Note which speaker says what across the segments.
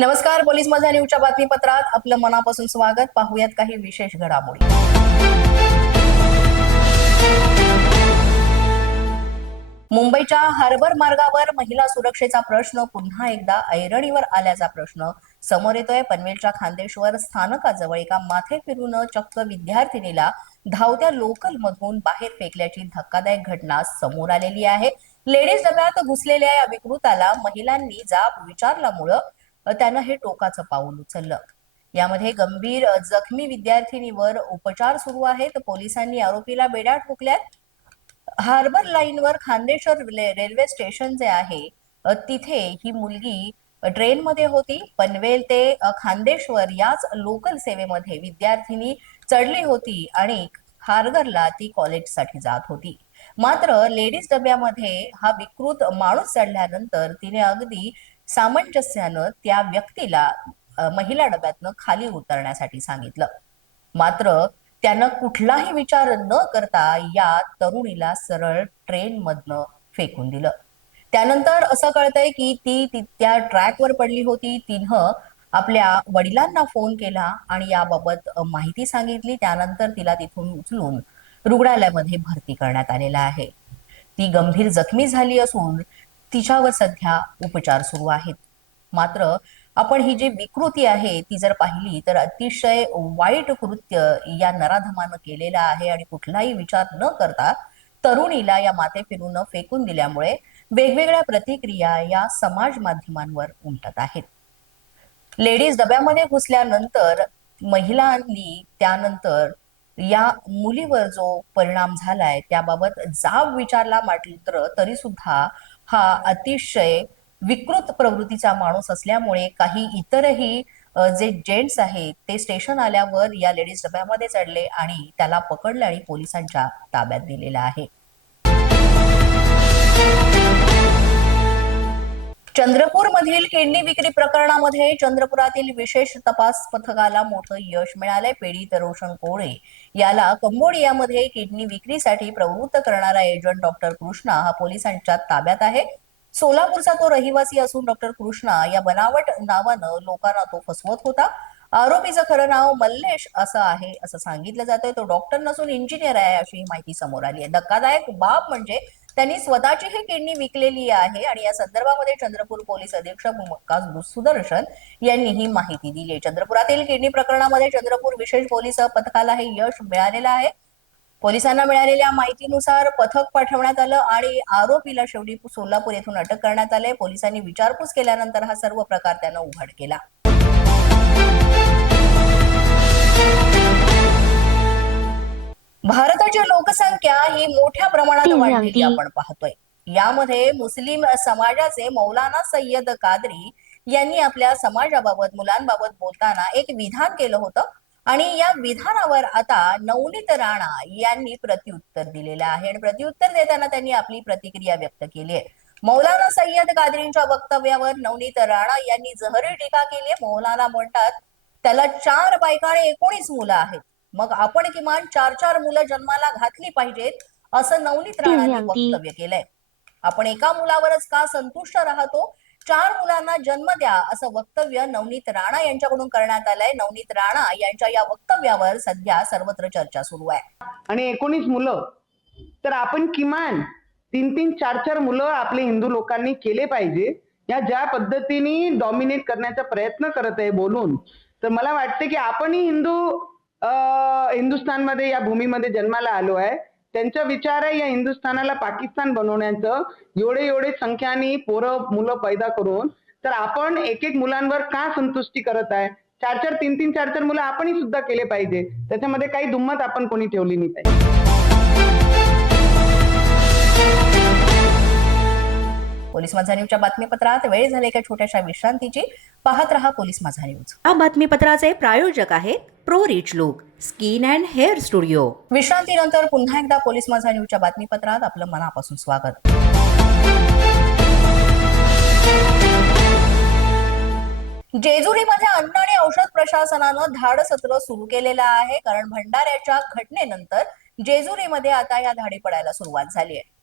Speaker 1: नमस्कार पोलीस माझा न्यूजच्या बातमीपत्रात आपलं मनापासून स्वागत. पाहूयात काही विशेष घडामोडी. मुंबईच्या हार्बर मार्गावर महिला सुरक्षेचा प्रश्न पुन्हा एकदा ऐरणीवर आल्याचा प्रश्न. समोर येतोय पनवेलच्या खांदेश्वर स्थानकाजवळ एका माथे फिरून चक्क विद्यार्थिनीला धावत्या लोकल मधून बाहेर फेकल्याची धक्कादायक घटना समोर आलेली आहे. लेडीज डब्यात घुसलेल्या या विकृताला महिलांनी जाब विचारल्यामुळं त्यानं हे टोकाचं पाऊल उचललं. यामध्ये गंभीर जखमी विद्यार्थिनीवर उपचार सुरू आहेत. पोलिसांनी आरोपीला बेड्या ठोकल्यात. हार्बर लाईनवर खांदेश्वर रेल्वे स्टेशन जे आहे तिथे ही मुलगी ट्रेनमध्ये होती. पनवेल ते खांदेश्वर याच लोकल सेवेमध्ये विद्यार्थिनी चढली होती आणि हारगरला ती कॉलेजसाठी जात होती. मात्र लेडीज डब्यामध्ये हा विकृत माणूस चढल्यानंतर तिने अगदी सामंजस्यानं त्या व्यक्तीला महिला डब्यातनं खाली उतरण्यासाठी सांगितलं. मात्र त्यानं कुठलाही विचार न करता या तरुणीला सरळ ट्रेन मधनं फेकून दिलं. त्यानंतर असं कळतंय की ती त्या ट्रॅकवर पडली होती. तिनं आपल्या वडिलांना फोन केला आणि याबाबत माहिती सांगितली. त्यानंतर तिला तिथून उचलून रुग्णालयामध्ये भरती करण्यात आलेला आहे. ती गंभीर जखमी झाली असून तिच्यावर सध्या उपचार सुरू आहेत. मात्र आपण ही जी विकृती आहे ती जर पाहिली तर अतिशय वाईट कृत्य या नराधमानं केलेलं आहे आणि कुठलाही विचार न करता तरुणीला या माते फिरून फेकून दिल्यामुळे वेगवेगळ्या प्रतिक्रिया या समाज माध्यमांवर उमटत आहेत. लेडीज डब्यामध्ये घुसल्यानंतर महिलांनी त्यानंतर या मुलीवर जो परिणाम झालाय त्याबाबत जाब विचारला मात्र तरी सुद्धा हा अतिशय विकृत प्रवृत्तीचा माणूस असल्यामुळे काही इतरही जे जेंट्स आहेत ते स्टेशन आल्यावर या लेडीज डब्यामध्ये चढले आणि त्याला पकडले आणि पोलिसांच्या ताब्यात दिलेलं आहे. चंद्रपूर मधील किडनी विक्री प्रकरणामध्ये चंद्रपुरातील विशेष तपास पथकाला मोठं यश मिळालंय. पीडित रोशन कोळे याला कंबोडियामध्ये किडनी विक्रीसाठी प्रवृत्त करणारा एजंट डॉक्टर कृष्णा हा पोलिसांच्या ताब्यात आहे. सोलापूरचा तो रहिवासी असून डॉक्टर कृष्णा या बनावट नावानं लोकांना तो फसवत होता. आरोपीचं खरं नाव मल्लेश असं आहे असं सांगितलं जातंय. तो डॉक्टर नसून इंजिनियर आहे अशी माहिती समोर आली आहे. धक्कादायक बाब म्हणजे त्यांनी स्वतःची ही किडनी विकलेली आहे आणि या संदर्भामध्ये चंद्रपूर पोलीस अधीक्षक मुक्कास सुदर्शन यांनी ही माहिती दिली आहे. चंद्रपुरातील किडनी प्रकरणामध्ये चंद्रपूर विशेष पोलीस पथकाला हे यश मिळालेलं आहे. पोलिसांना मिळालेल्या माहितीनुसार पथक पाठवण्यात आलं आणि आरोपीला शेवटी सोलापूर येथून अटक करण्यात आले. पोलिसांनी विचारपूस केल्यानंतर हा सर्व प्रकार त्यानं उघड केला. भारताची लोकसंख्या ही मोठ्या प्रमाणात
Speaker 2: ती
Speaker 1: वाढलेली. आपण पाहतोय. यामध्ये मुस्लिम समाजाचे मौलाना सय्यद कादरी यांनी आपल्या समाजाबाबत मुलांबाबत बोलताना एक विधान केलं होतं. आणि या विधानावर आता नवनीत राणा यांनी प्रत्युत्तर दिलेलं आहे. आणि प्रत्युत्तर देताना त्यांनी आपली प्रतिक्रिया व्यक्त केली आहे. मौलाना सय्यद कादरींच्या वक्तव्यावर नवनीत राणा यांनी जहरी टीका केली आहे. मौलाना म्हणतात त्याला चार बायका आणि एकोणीस मुलं आहेत. मग आपण किमान चार चार मुलं जन्माला घातली पाहिजेत असं नवनीत राणांनी. वक्तव्य केलंय. आपण एका मुलावरच का संतुष्ट राहतो? चार मुलांना जन्म द्या असं वक्तव्य नवनीत राणा यांच्याकडून करण्यात आलंय. नवनीत राणा यांच्या या वक्तव्यावर सध्या सर्वत्र चर्चा सुरू आहे.
Speaker 3: आणि एकोणीस मुलं तर आपण किमान तीन तीन चार चार मुलं आपले हिंदू लोकांनी केले पाहिजे. या ज्या पद्धतीने डॉमिनेट करण्याचा प्रयत्न करत आहे बोलून तर मला वाटते की आपणही हिंदू हिंदुस्थानमध्ये या भूमीमध्ये जन्माला आलो आहे. त्यांचा विचार आहे या हिंदुस्थानाला पाकिस्तान बनवण्याचं. एवढे एवढे संख्याने पोरं मुलं पैदा करून. तर आपण एक एक मुलांवर का संतुष्टी करत आहे? चार चार तीन तीन चार चार मुलं आपणही सुद्धा केले पाहिजे. त्याच्यामध्ये काही दुम्मत आपण कोणी ठेवली नाही पाहिजे.
Speaker 1: पोलीस माझा न्यूजच्या बातमीपत्रात वेळ झाली एका छोट्याशा विश्रांतीची? पाहत रहा पोलीस माझा न्यूज
Speaker 4: या बातमीपत्राचे प्रायोजक आहेत pro rich look skin and hair studio
Speaker 1: विश्रांतीनंतर पुन्हा एकदा पोलीस माझा न्यूजच्या बातमीपत्रात आपलं मनापासून स्वागत. जेजुरीमध्ये अन्न आणि औषध प्रशासनानं धाड सत्र सुरू केलेलं आहे. कारण भंडाऱ्याच्या घटनेनंतर जेजुरीमध्ये आता या धाडी पडायला सुरुवात झाली आहे.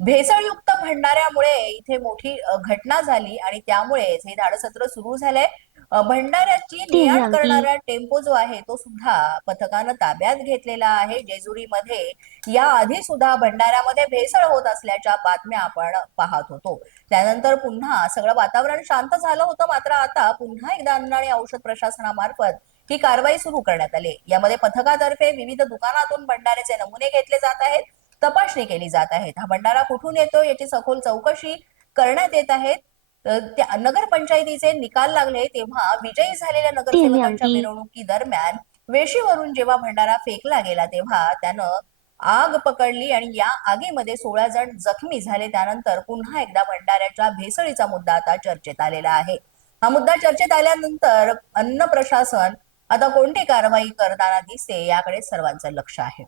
Speaker 1: भेसळयुक्त भंडाऱ्यामुळे इथे मोठी घटना झाली आणि त्यामुळेच हे धाडसत्र सुरू झालंय. भंडाऱ्याची ने करणारा टेम्पो जो आहे तो सुद्धा पथकानं ताब्यात घेतलेला आहे. जेजुरीमध्ये याआधी सुद्धा भंडाऱ्यामध्ये भेसळ होत असल्याच्या बातम्या आपण पाहत होतो. त्यानंतर पुन्हा सगळं वातावरण शांत झालं होतं मात्र आता पुन्हा एकदा अन्न आणि औषध प्रशासनामार्फत ही कारवाई सुरू करण्यात आली. यामध्ये पथकातर्फे विविध दुकानातून भंडाऱ्याचे नमुने घेतले जात आहेत तपासणी केली जात आहेत. हा भंडारा कुठून येतो याची सखोल चौकशी करण्यात येत आहेत त्या नगरपंचायतीचे निकाल लागले तेव्हा विजयी झालेल्या नगरसेवकांच्या मिरवणुकी दरम्यान वेशीवरून जेव्हा भंडारा फेकला गेला तेव्हा त्यानं आग पकडली आणि या आगीमध्ये सोळा जण जखमी झाले. त्यानंतर पुन्हा एकदा भंडाऱ्याच्या भेसळीचा मुद्दा आता चर्चेत आलेला आहे. हा मुद्दा चर्चेत आल्यानंतर अन्न प्रशासन आता कोणती कारवाई करताना दिसते याकडे सर्वांचं लक्ष आहे.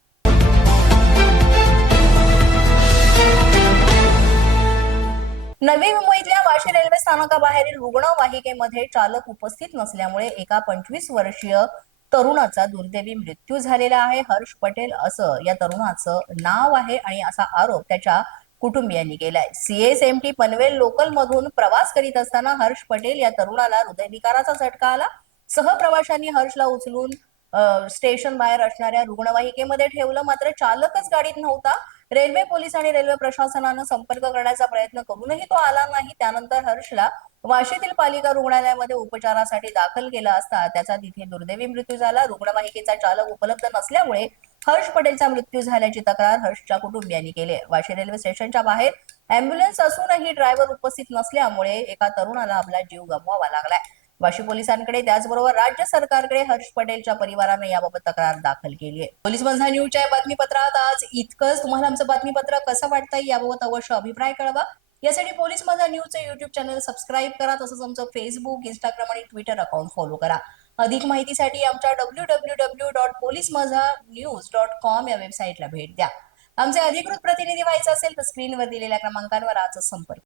Speaker 1: नवी मुंबईतल्या वाशी रेल्वे स्थानकाबाहेरील रुग्णवाहिकेमध्ये चालक उपस्थित नसल्यामुळे एका पंचवीस वर्षीय तरुणाचा दुर्दैवी मृत्यू झालेला आहे. हर्ष पटेल असं या तरुणाचं नाव आहे आणि असा आरोप त्याच्या कुटुंबियांनी केलाय. सीएसएमटी पनवेल लोकल मधून प्रवास करीत असताना हर्ष पटेल या तरुणाला हृदयविकाराचा झटका आला. सहप्रवाशांनी हर्षला उचलून स्टेशन बाहेर असणाऱ्या रुग्णवाहिकेमध्ये ठेवलं. मात्र चालकच गाडीत नव्हता. रेल्वे पोलीस आणि रेल्वे प्रशासनानं संपर्क करण्याचा प्रयत्न करूनही तो आला नाही. त्यानंतर हर्षला वाशीतील पालिका रुग्णालयामध्ये उपचारासाठी दाखल केला असता त्याचा तिथे दुर्दैवी मृत्यू झाला. रुग्णवाहिकेचा चालक उपलब्ध नसल्यामुळे हर्ष पटेलचा मृत्यू झाल्याची तक्रार हर्षच्या कुटुंबियांनी केली वाशी रेल्वे स्टेशनच्या बाहेर अँब्युलन्स असूनही ड्रायव्हर उपस्थित नसल्यामुळे एका तरुणाला आपला जीव गमवावा लागलाय. वाशी पोलिसांकडे त्याचबरोबर राज्य सरकारकडे हर्ष पटेलच्या परिवाराने याबाबत तक्रार दाखल केली आहे. पोलीस बंधा न्यूजच्या बातमीपत्रात आज इतकंच. तुम्हाला आमचं बातमीपत्र कसं वाटतंय याबाबत अवश्य अभिप्राय कळवा. यासाठी पोलीस माझा न्यूजचं युट्यूब चॅनल सबस्क्राईब करा तसंच आमचं फेसबुक इंस्टाग्राम आणि ट्विटर अकाउंट फॉलो करा. अधिक माहितीसाठी आमच्या W W W dot police Majha news dot com या वेबसाईटला भेट द्या. आमचे अधिकृत प्रतिनिधी व्हायचं असेल तर स्क्रीनवर दिलेल्या क्रमांकांवर आजच संपर्क